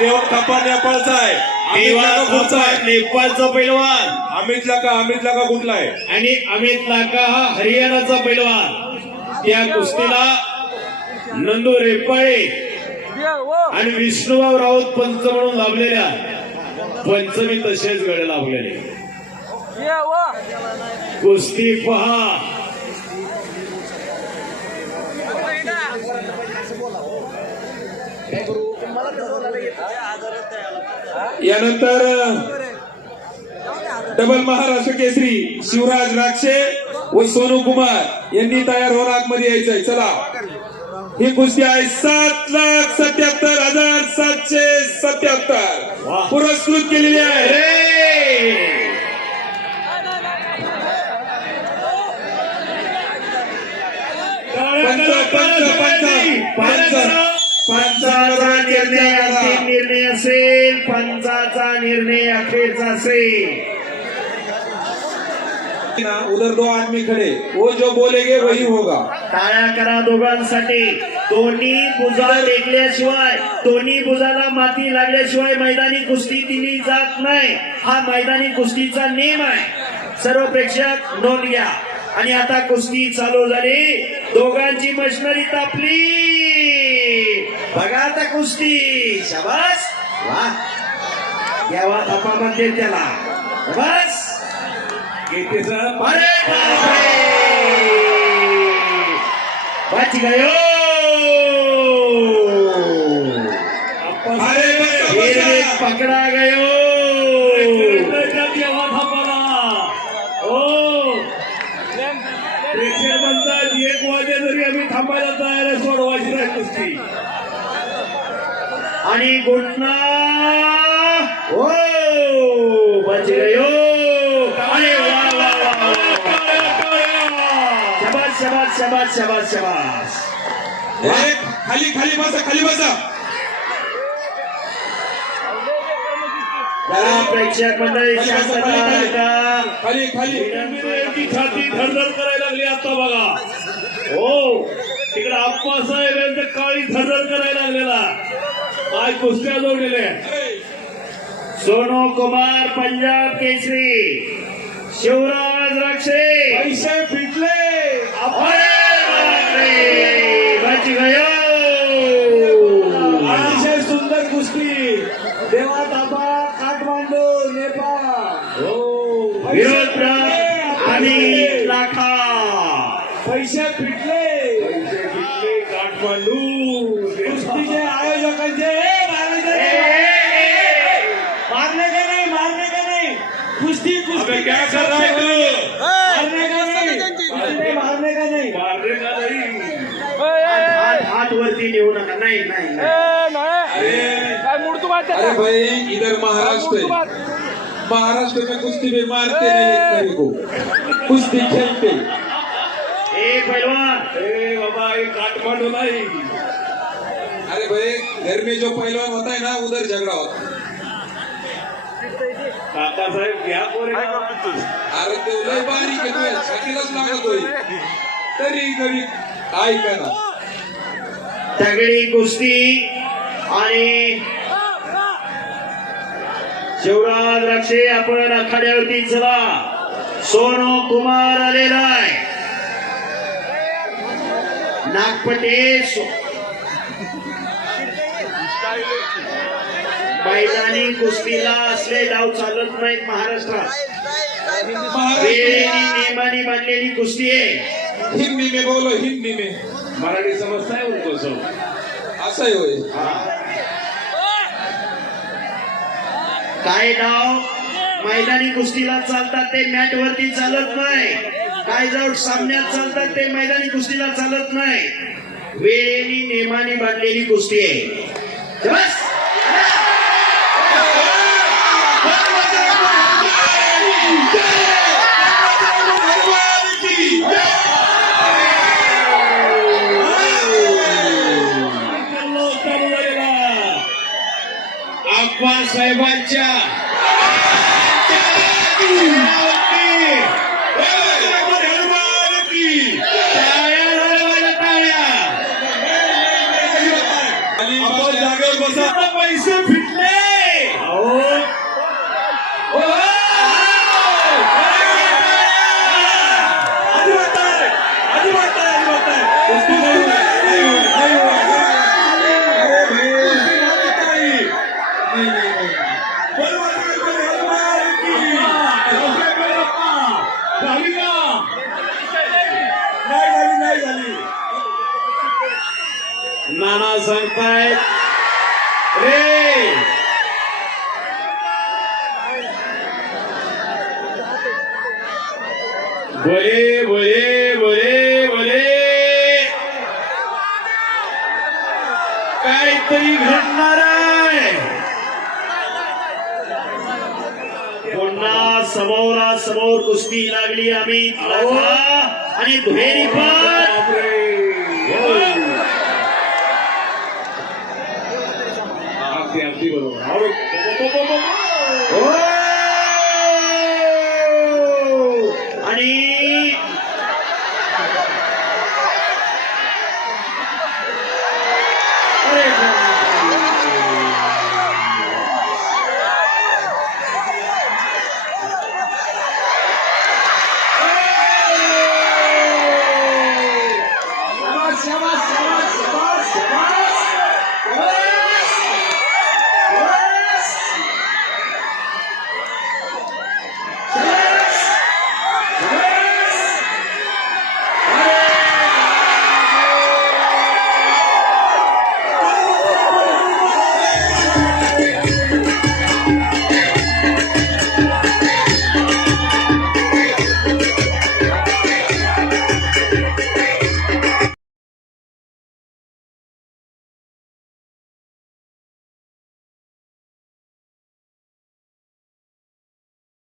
देव थापा नेपाळचा आहे नेपाळचा पैलवान. अमित लाका अमित लाका कुठला आहे आणि अमित लाका हा हरियाणाचा पैलवान. त्या कुस्तीला नंदू रेपाळे आणि विष्णुभाऊ राऊत पंच म्हणून लाभलेल्या. पंचमी तसेच गळे लाभलेले. कुस्ती पहा. यानंतर डबल महाराष्ट्र केसरी शिवराज राक्षे व सोनू कुमार यांनी तयार होऊन आतमध्ये यायचंय. चला. ही कुस्ती आहे सात लाख सत्याहत्तर हजार सातशे सत्याहत्तर. पुरस्कृत केलेली आहे. पंच पंच पंच पंच निर्णय अखेरचा असेल. उधर दो आदमी खड़े। वो जो बोलेंगे वही होगा। टाळ्या करा दोघांसाठी. दोन्ही भुजा टेकल्याशिवाय दोन्ही भुजाला माती लागल्याशिवाय मैदानी कुस्ती दिली जात नाही. हा मैदानी कुस्तीचा नियम आहे. सर्व प्रेक्षक नोंद घ्या. आणि आता कुस्ती चालू झाली. दोघांची मशिनरी तापली. बघा आता कुस्ती. शाबास. वा. घ्यावा थापा म्हणते त्याला. बस. बापरे! वाची गयो. अरे पकडा गयो. एक वाजे आम्ही थांबायला तयार सोडवायची नाही कुस्ती. आणि घुटना. ओ बच गयो अरे वा वा वा वा. शबास शबास शबास शबास शबास ए, खाली खाली बसा खाली बसा जरा प्रेक्षक मंडळी खाली खाली, की छाती धडधड करायला लागली आता बघा. हो. तिकडे आप्पासाहेब यांचं काळी धडधड करायला लागलेला. काय कुस्त्या जोडलेल्या सोनू कुमार पंजाब केसरी शिवराज राक्षे। पैसे फिटले। अतिशय सुंदर कुस्ती। देवा दाबा काठमांडू नेपाळ। हो विरोध आणि लाखा। पैसे फिटले। पैसे फिटले काठमांडू। कुश्ती कुश्ती क्या कर रहा है तू? मारने का नहीं। मारने का नहीं। मारने का नहीं। हात- वरती नेऊ नका नाही नाही नाही. अरे। अरे भाई इधर महाराष्ट्र है। महाराष्ट्र में कुश्ती में मारते नहीं एक मेरे को। कुश्ती खेलते। ए पैलवान ए बाबा ये काठमांडू नहीं। अरे भाई घर में जो पहलवान होता है ना उधर झगड़ा होता है। घ्या अरे ते लय बारीक आहे तुझ्या छातीलाच लागत होई तरी तरी ऐका ना. तगडी कुस्ती आणि शिवराज राक्षे आपण आखाड्यावरती चला सोनू कुमार आलेला आहे. नागपटे मैदानी कुस्तीला असले डाव चालत नाहीत महाराष्ट्रात. नियमाने बांधलेली कुस्ती आहे. हिंदी में बोलो हिंदी में. मराठी समजता है उनको सब असं आहे होय काय डाव? मैदानी कुस्तीला चालतात ते मॅट वरती चालत नाही. काय जाऊ सामन्यात चालतात ते मैदानी कुस्तीला चालत नाही. वेळेने नेमाने बांधलेली कुस्ती आहे. Wajah. बोले बोले बोले बोले. काहीतरी घडणार आहे. पुन्हा समोरा समोर कुस्ती लागली आम्ही. आणि दुहेरी पण बरोबर. हो. Yavaş yavaş.